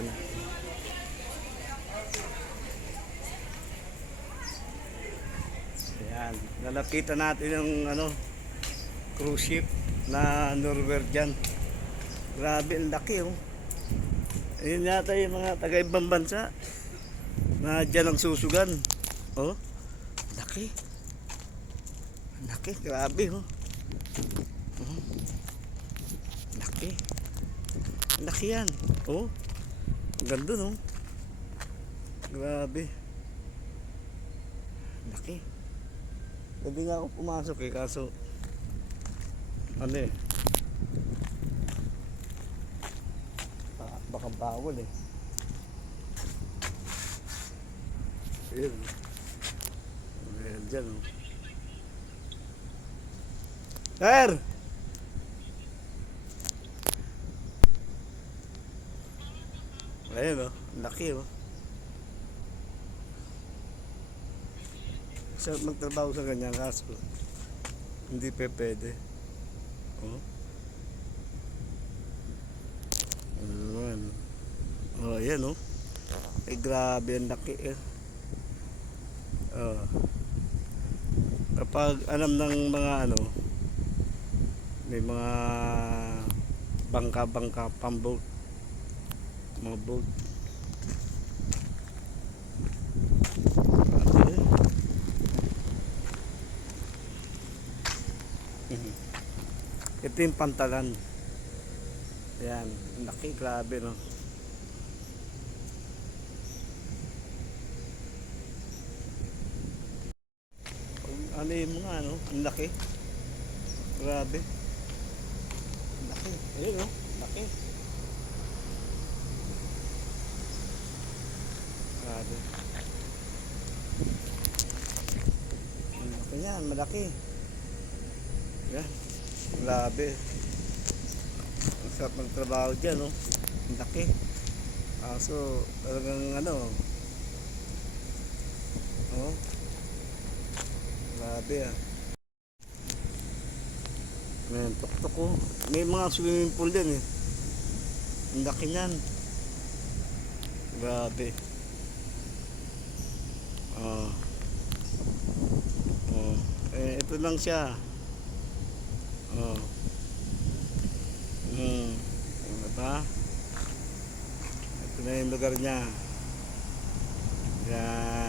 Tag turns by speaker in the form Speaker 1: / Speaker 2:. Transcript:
Speaker 1: Ito na. Ayan. Nalapitan natin yung ano, cruise ship na Norwegian. Grabe, ang laki oh. Ayun yata yung mga taga-ibang bansa na dyan ang susugan. Oh, laki. Laki, grabe oh. Oh. Laki. Laki yan. Oh. Ganda no. Grabe. Laki. Pwede nga ako pumasok eh, kaso ano eh. Baka, baka bawal eh. Ayun. Ayan dyan oh. Sir! Ayun oh, ang laki oh. Sa magtrabaho sa ganyan kaso hindi pa pwede. Oh. Ayan. Oh, ayan oh. Eh grabe ang laki eh. Oh. Kapag alam ng mga ano may mga bangka-bangka pamboat mga. Mhm. ito yung pantalan. Yan laki grabe no? Ano yung mga ano? Ang laki. Grabe. Laki. Ayun no? Laki Grabe. Ang laki yan, malaki. Yan. Grabe. Ang sarap magtrabaho dyan, no? Ang laki. Kaso, talagang ano, oh, grabe ah. May tuktok ko. May mga swimming pool din eh. Ang laki niyan. Grabe. Oh. Oh. Eh, ito lang siya. Oh. Hmm. Ano ba? Ito na yung lugar niya. Yan.